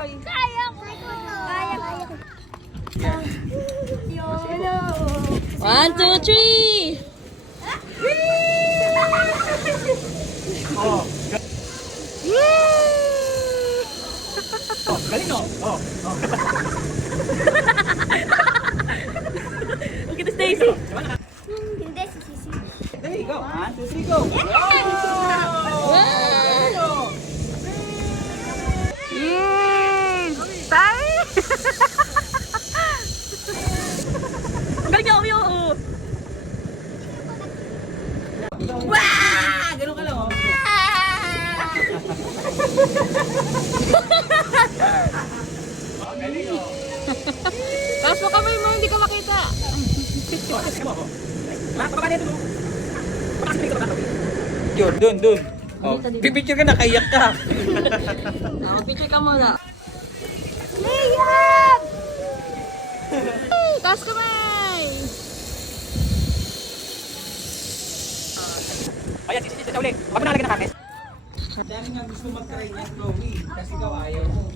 Kaya ko. Kaya ko. YOLO. 1, 2, 3. Oh. Galing no? Oh. Okay, to Stacy. Hindi si Sisi. There you go. 1, 2, 3, go. Wow! Yes! Tay! Ang galing niya, oo. Wow! Ganun ka lang oh. Galing oh. Taas mo kamay mo, hindi ka makita. Yun, dun. Oh, pipicture ka na, kaiyak ka. Picture ka muna. Liam! Taas kamay! Ayan, sisi ulit. Huwag mo nalagyan ng kates. Dami nga gusto mag-try niya, Chloe. Kasi ikaw ayaw mo.